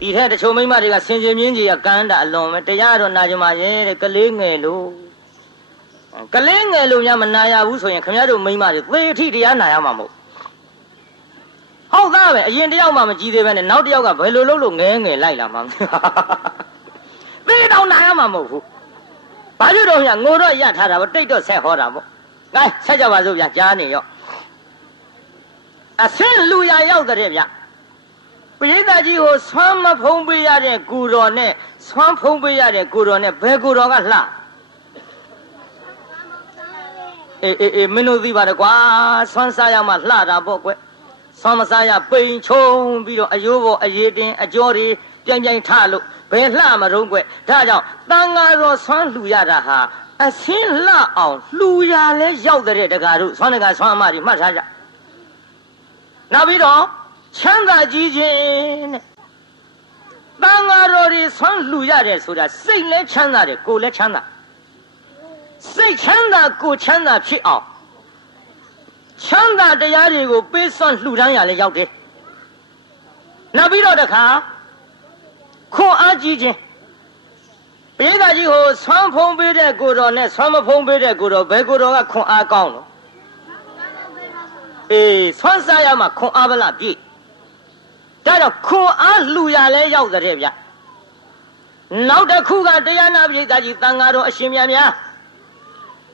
ဒီထက်တချို့မိန်းမတွေကဆင်ခြင်မြင်းကြီးကကန်းတာအလွန်ပဲတရားတော့နာကြမှာရဲ့တဲ့ကလေးငယ်လို့ကလေးငယ်လို့များမနာရဘူးဆိုရင်ခင်ဗျားတို့မိန်းမတွေသေအထိတရားနာရမှာမဟုတ်ဟုတ်သားပဲအရင်တယောက်မှမကြည့်သေးပဲနဲ့နောက်တယောက်ကဘယ်လိုလုပ်လို့ငဲငယ်လိုက်လာမှာမသိသေတော့နာရမှာမဟုတ်ဘူးဘာဖြစ်တော့ညငိုတော့ရထားတာပေါ့တိတ်တော့ဆက်ဟောတာပေါ့ကဲဆက်ကြပါစို့ဗျာကြားနေရောအဆင်းလူရရောက်တဲ့ဗျ ပရိသတ်ကြီးကိုဆွမ်းမဖုံးပေးရတဲ့ကူတော်နဲ့ဆွမ်းဖုံးပေးရတဲ့ကူတော်နဲ့ဘယ်ကူတော်ကလှအေးအေးအေးမင်းတို့သိပါတယ်ကွာဆွမ်းစားရမှလှတာပေါ့ကွဆွမ်းမစားရပိန်ချုံပြီးတော့အယိုးပေါ်အရေးတင်အကျော်တွေပြိုင်ပြိုင်ထလို့ဘယ်လှမတော့ကွဒါကြောင့်တန်ဃာတော်ဆွမ်းလှူရတာဟာအစင်းလှအောင်လှူရလဲရောက်တဲ့တကားတို့ဆွမ်းတကားဆွမ်းအမတွေမှတ်ထားကြနောက်ပြီးတော့ ချမ်းသာကြီးခြင်းတဲ့တန်ဃာတော်တွေဆွမ်းလှူရတယ်ဆိုတာစိတ်လဲချမ်းသာတယ်ကိုယ်လဲချမ်းသာစိတ်ချမ်းသာကိုယ်ချမ်းသာဖြစ်အောင်ချမ်းသာတရားတွေကိုပေးစွန့်လှူဒန်းရလဲရောက်တယ်နောက်ပြီးတော့တခါခွန်အားကြီးခြင်းပိဋကကြီးဟိုဆွမ်းဖုံးပေးတဲ့ကိုတော်နဲ့ဆွမ်းမဖုံးပေးတဲ့ကိုတော်ဘယ်ကိုတော်ကခွန်အားကောင်းလို့အေးဆွမ်းစားရမှခွန်အားဗလားပြည့် ဒါတော့ခွန်အားလှူရလဲရောက်တဲ့ဗျနောက်တစ်ခုကတရားနာပိဋကကြီးတန်ဃာတော်အရှင်မြတ်များ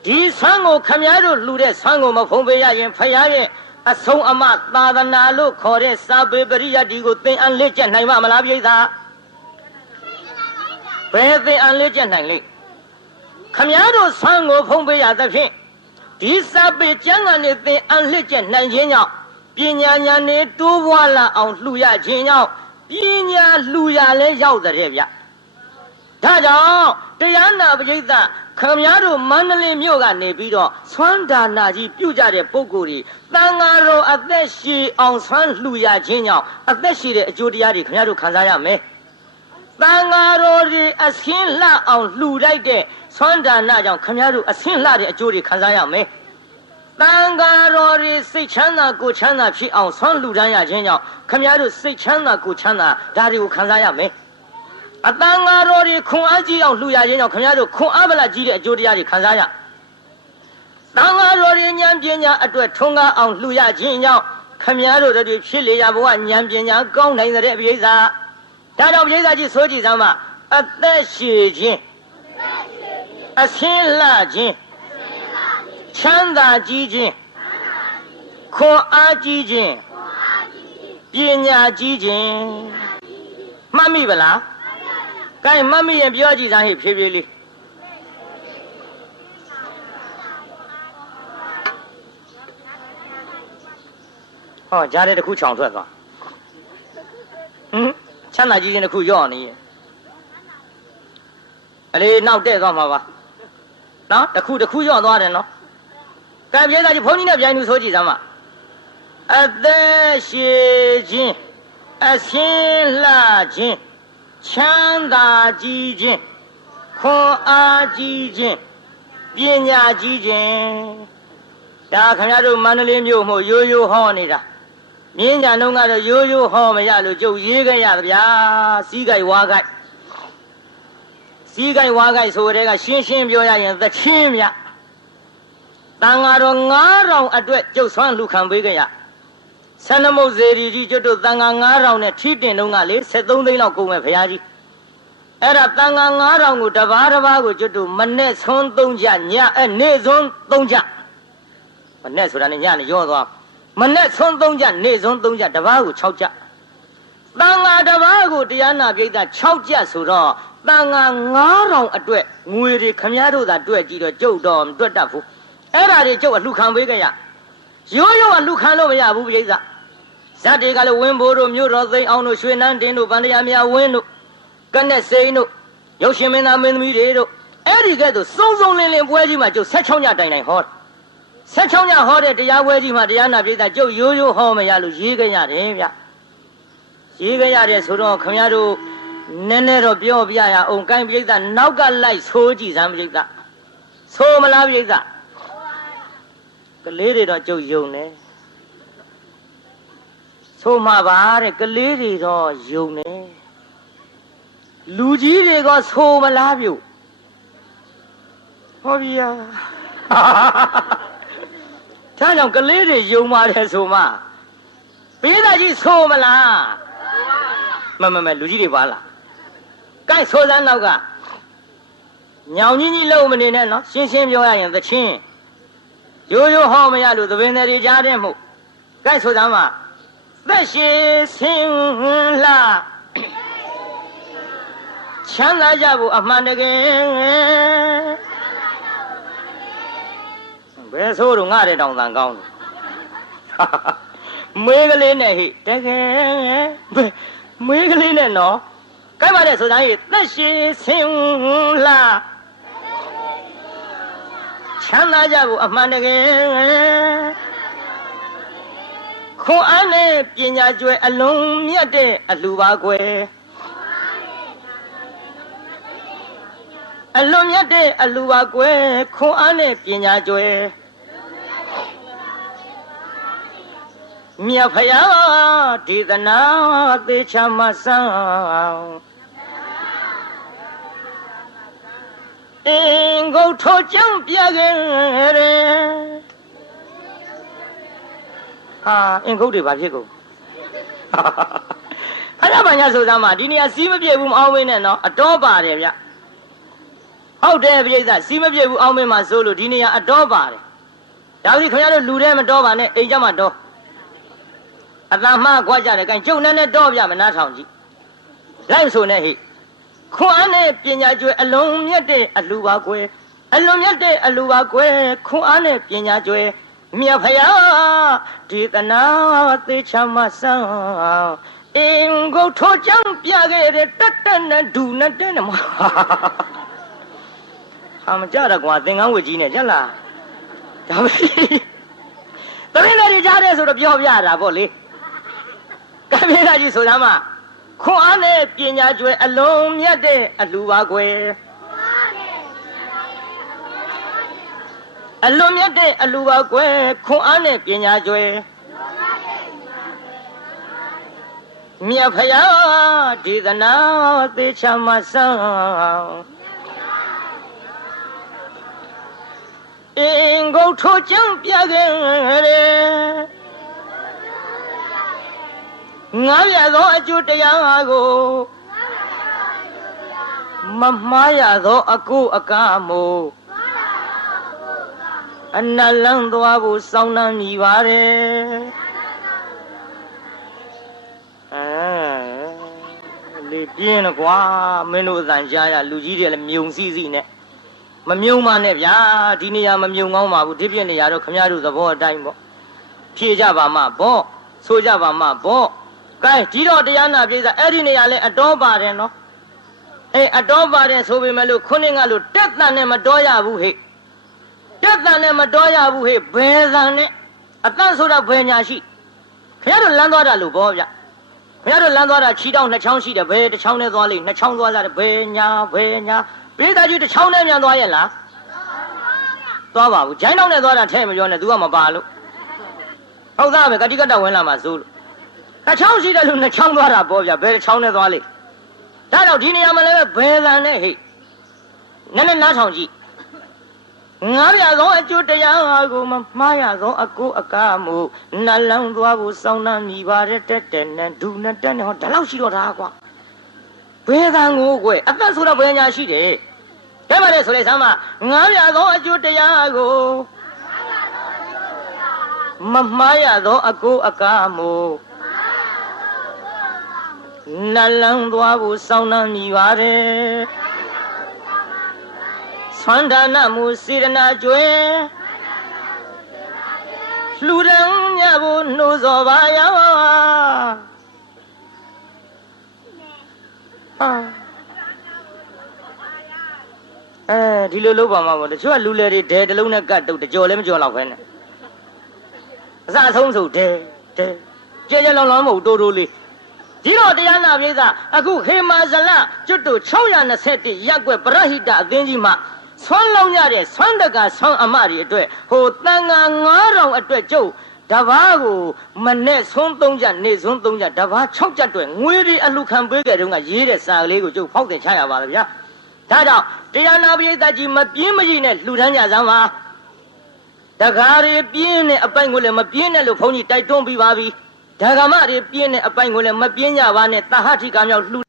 ဒီဆွမ်းကိုခမည်းတော်လှူတဲ့ဆွမ်းကိုမဖုံးပေးရရင်ဖရာရဲ့အဆုံးအမသာသနာလို့ခေါ်တဲ့စာပေပရိယတ်ဒီကိုသင်အပ်လက်ကျက်နိုင်မှာမလားပိဋကဘယ်သင်အပ်လက်ကျက်နိုင်လိမ့်ခမည်းတော်ဆွမ်းကိုဖုံးပေးရသဖြင့်ဒီစာပေကျမ်းကနေသင်အပ်လက်ကျက်နိုင်ခြင်းကြောင့် ပညာဉာဏ်နဲ့တိုးပွားလာအောင်လှူရခြင်းကြောင့်ပညာလှူရလဲရောက်တဲ့ဗျဒါကြောင့်တရားနာပရိသတ်ခမည်းတော်မန္တလေးမြို့ကနေပြီးတော့ဆွမ်းဒါနာကြီးပြုကြတဲ့ပုဂ္ဂိုလ်တွေတန်ဃာတော်အသက်ရှည်အောင်ဆွမ်းလှူရခြင်းကြောင့်အသက်ရှည်တဲ့အကျိုးတရားတွေခမည်းတော်ခံစားရမယ်တန်ဃာတော်တွေအစင်းလှအောင်လှူလိုက်တဲ့ဆွမ်းဒါနာကြောင့်ခမည်းတော်အစင်းလှတဲ့အကျိုးတွေခံစားရမယ် တန်ဃာတော်တွေစိတ်ချမ်းသာကိုယ်ချမ်းသာဖြစ်အောင်ဆွမ်းလှူဒန်းရခြင်းကြောင့်ခမည်းတော်စိတ်ချမ်းသာကိုယ်ချမ်းသာဒါတွေကိုခံစားရမယ်အတန်ဃာတော်တွေခွန်အားကြီးအောင်လှူရခြင်းကြောင့်ခင်ဗျားတို့ခွန်အားဗလာကြီးတဲ့အကျိုးတရားတွေခံစားရတန်ဃာတော်တွေဉာဏ်ပညာအတွက်ထုံးကားအောင်လှူရခြင်းကြောင့်ခင်ဗျားတို့တို့ဖြစ်လေရဘဝဉာဏ်ပညာကောင်းနိုင်တဲ့အပြိဿာဒါကြောင့်ပြိဿာကြီးဆိုကြည့်စမ်းပါအသက်ရှည်ခြင်းအဆင်းလှခြင်း ချမ်းသာကြီးခြင်းခွန်အားကြီးခြင်းပညာကြီးခြင်းမှတ်မိဗလားကဲမတ်မိရင်ပြောကြည့်စမ်းဟိဖြည်းဖြည်းလေးဟောကြားတဲ့တစ်ခုခြောင်ထွက်သွားဟမ်ချမ်းသာကြီးခြင်းတစ်ခုယော့နေရဲ့အလေးနောက်တဲ့သွားမှာပါနော်တစ်ခုတစ်ခုယော့သွားတယ်နော် ကဲပြေးသားကြီးဘုန်းကြီးနဲ့ပြိုင်သူဆိုကြည့်စမ်းပါအသက်ရှည်ခြင်းအစင်းလှခြင်းချမ်းသာကြီးခြင်းခွန်အားကြီးခြင်းပညာကြီးခြင်းဒါခင်ဗျားတို့မန္တလေးမြို့မို့ရိုးရိုးဟောနေတာမြင်းကြံတော့ကတော့ရိုးရိုးဟောမရလို့ကျုပ်ရေးခဲ့ရဗျာစီးကြိုက်ဝါကြိုက်စီးကြိုက်ဝါကြိုက်ဆိုတဲ့ကရှင်းရှင်းပြောရရင်သချင်းမြတ န်ဃာတော်9000အတွက်ကျုပ်ဆွမ်းလူခံပေးခဲ့ရဆန္ဒမုတ်ဇေရီကြီးကျွတ်တို့တန်ဃာ9000နဲ့ထိတင်တုန်းကလေ73သိန်းလောက်ကုန်မဲ့ဘုရားကြီးအဲ့ဒါတန်ဃာ9000ကိုတဘာတဘာကိုကျွတ်တို့မနဲ့ဆွန်း3ကြညအဲ့နေ့ဆွန်း3ကြမနဲ့ဆိုတာနဲ့ညနဲ့ရောသွားမနဲ့ဆွန်း3ကြနေ့ဆွန်း3ကြတဘာကို6ကြတန်ဃာတဘာကိုတရားနာပိဋက6ကြဆိုတော့တန်ဃာ9000အတွက်ငွေတွေခမည်းတော်သာတွက်ကြည့်တော့ကျုပ်တော့တွက်တတ်ဘူး အဲ့ဒါတွေကျုပ်အလှခံပေးကြရရိုးရိုးအလှခံလို့မရဘူးပိဋကဇတ်တွေကလည်းဝင်းဘိုးတို့မြို့တော်သိမ်းအောင်တို့ရွှေနန်းတင်းတို့ဗန္ဒရာမြဝင်းတို့ကနဲ့စိန်တို့ရုပ်ရှင်မင်းသားမင်းသမီးတွေတို့အဲ့ဒီကဲ့သို့စုံစုံလင်းလင်းပွဲကြီးမှာကျုပ်16ညတိုင်တိုင်ဟော16ညဟောတဲ့တရားပွဲကြီးမှာတရားနာပိဋကကျုပ်ရိုးရိုးဟောမရလို့ရေးကြရတယ်ဗျရေးကြရတယ်ဆိုတော့ခင်ဗျားတို့နည်းနည်းတော့ပြောပြရအောင်ကိုင်းပိဋကနောက်ကလိုက်ဆိုးကြည့်စမ်းပိဋကဆိုးမလားပိဋ ကကလေးတွေတော့ကျုပ်ယုံတယ်ဆိုမှပါတဲ့ကလေးတွေတော့ယုံတယ်လူကြီးတွေကဆိုမလားပြုဟောဗျာဒါကြောင့်ကလေးတွေယုံပါတယ်ဆိုမှပေးသားကြီးဆိုမလားမမမလူကြီးတွေပါလားကိုက်ဆိုစမ်းနောက်ကညောင်ကြီးကြီးလုံးမနေနဲ့နော်ရှင်းရှင်းပြောရရင်သချင်း ရိုးရိုးဟောမရလို့သဘင်တွေကြားတဲ့မှုကိုက်ဆိုစမ်းမှာသက်ရှိဆင်းလာချမ်းသာကြဖို့အမှန်တကယ်ဘယ်ဆိုတော့ငါတဲ့တောင်တန်ကောင်းတယ်မွေးကလေးနဲ့ဟိတကယ်မွေးကလေးနဲ့နော်ကိုက်ပါတဲ့ဆိုတိုင်းသက်ရှိဆင်းလာ ချမ်းသာကြဖို့အမှန်တကယ်ခွန်အားနဲ့ပညာကျွဲအလုံးမြတ်တဲ့အလှပါကွယ်အလွန်မြတ်တဲ့အလှပါကွယ်ခွန်အားနဲ့ပညာကျွဲမြတ်ဖယားဒေသနာသေချာမဆန်း အင်္ဂုတ်ထိုကြောင့်ပြခဲ့တယ်ဟာအင်္ဂုတ်တွေဘာဖြစ်ကုန်ဖယားဘာညာဆိုသားမှာဒီနေရာစီးမပြေဘူးမအောင်ဝင်းနဲ့နော်အတော်ပါတယ်ဗျဟုတ်တယ်ပြိဿစီးမပြေဘူးအောင်မင်းမှာဆိုလို့ဒီနေရာအတော်ပါတယ်ဒါပြီးခင်ဗျားတို့လူထဲမတော်ပါနဲ့အိမ်ကြမှာတော်အတန်မှားခွာကြတယ်ကဲကျုံနဲ့နဲ့တော့ပြမနားထောင်ကြည့်လိုက်ဆိုနဲ့ဟိ ခွန်အားနဲ့ပညာကျွဲအလုံးမြတ်တဲ့အလှပါကွယ်အလုံးမြတ်တဲ့အလှပါကွယ်ခွန်အားနဲ့ပညာကျွဲမြတ်ဖယားဒေသနာသေချာမဆန်းအင်္ဂုတ်ထိုကြောင့်ပြခဲ့တဲ့တတ်တတ်နဲ့ဒူနဲ့တဲ့နဲ့မဟာမကြတော့ကွာသင်္ကန်းဝတ်ကြီးနဲ့ကြက်လားဒါပဲတမင်းတော်ကြီးကြားတယ်ဆိုတော့ပြောပြတာပေါ့လေကမင်းသားကြီးဆိုတာမှ ခွန်အားနဲ့ပညာကျွဲအလုံးမြတ်တဲ့အလှပါကွယ်အလွန်မြတ်တဲ့အလှပါကွယ်ခွန်အားနဲ့ပညာကျွဲမြတ်ဖယားဒေသနာသေချာမဆန်းအင်္ဂုတ်ထိုကြောင့်ပြခဲ့တယ် ငါရသောအကျိုးတရားကိုမမှားရသောအကုအကမို့အနလန်းသွားဖို့စောင်းနှံမိပါတယ်အဲလေပြင်းတော့ကွာမင်းတို့အတန်ကြားရလူကြီးတွေလည်းမြုံစီစီနဲ့မမြုံပါနဲ့ဗျာဒီနေရာမမြုံကောင်းပါဘူးဒီပြည့်နေရာတော့ခမရတို့သဘောအတိုင်းပေါ့ဖြေကြပါမှပေါ့ဆိုကြပါမှပေါ့ ကဲဒီတော့တရားနာပြေးစားအဲ့ဒီနေရာလဲအတော်ပါတယ်နော်အေးအတော်ပါတယ်ဆိုပေမဲ့လို့ခုနှစ်ကလို့တက်တန်နဲ့မတော်ရဘူးဟဲ့တက်တန်နဲ့မတော်ရဘူးဟဲ့ဘယ်တန်နဲ့အတန့်ဆိုတာဘယ်ညာရှိခင်ဗျားတို့လမ်းသွားတာလို့ဘောဗျခင်ဗျားတို့လမ်းသွားတာခြီတောင်းနှစ်ချောင်းရှိတယ်ဘယ်တစ်ချောင်းနဲ့သွားလိမ့်နှစ်ချောင်းသွားကြတယ်ဘယ်ညာဘယ်ညာပြေးသားကြီးတစ်ချောင်းနဲ့မြန်သွားရဲ့လားသွားပါဘူးဂျိုင်းတောင်းနဲ့သွားတာထဲ့မပြောနဲ့ तू ကမပါလို့ဟုတ်သားပဲကတိကတဝင်လာမှာစိုးလို့ တစ်ချောင်းရှိတယ်လို့နှစ်ချောင်းသွားတာပေါ့ဗျဘယ်တစ်ချောင်းနဲ့သွားလိမ့်ဒါတော့ဒီနေရာမှာလည်းဘယ်လန်နဲ့ဟိနည်းနည်းနားထောင်ကြည့်ငါရသောအကျိုးတရားကိုမမှားရသောအကိုအကားမှုနလန်းသွားဖို့စောင်းနှံမိပါတဲ့တက်တဲ့နဲ့ဒူနဲ့တက်နဲ့ဟောဒါလောက်ရှိတော့တာကွာဘယ်ကံကိုကွယ်အသက်ဆိုတော့ဘယ်ညာရှိတယ်ကဲပါလေဆိုလိုက်စမ်းမငါရသောအကျိုးတရားကိုမမှားရသောအကိုအကားမှု နလန်းသွားဖို့စောင်းနှံမိပါတယ်သန္ဒနာမူစေရနာကျွဲလှူဒန်းမြဖို့နှိုးစော်ပါရောဟာအဲဒီလိုလုပ်ပါမှာပေါ့တချို့ကလူလေတွေဒဲတလုံးနဲ့ကတ်တုတ်တကြော်လည်းမကြော်တော့ပဲနဲ့အစအဆုံးဆိုဒဲဒဲကြဲကြဲလောင်လောင်မဟုတ်တိုးတိုးလေး ဒီတော့တရားနာပြေးသားအခုခေမာဇလကျွတ်တူ621ရက်ွက်ပရဟိတအသင်းကြီးမှာဆွမ်းလောင်းရတဲ့ဆွမ်းတကဆွမ်းအမတွေအတွက်ဟိုတန်ငါ9000အတွက်ကျုပ်တဘာကိုမနဲ့ဆုံးသုံးကြနေဆုံးသုံးကြတဘာ6ကြအတွက်ငွေတွေအလှခံပေးကြတုန်းကရေးတဲ့စာကလေးကိုကျုပ်ဖောက်တင်ချရပါလားဗျာဒါကြောင့်တရားနာပရိသတ်ကြီးမပြင်းမကြီးနဲ့လှူဒန်းကြစမ်းပါတကားတွေပြင်းတဲ့အပိုင်ကိုလည်းမပြင်းနဲ့လို့ဘုန်းကြီးတိုက်တွန်းပြီးပါပြီ ဒဂမတွေပြင်းတဲ့အပိုင်ကိုလည်းမပြင်းကြပါနဲ့တဟထိကမြောက်လှူ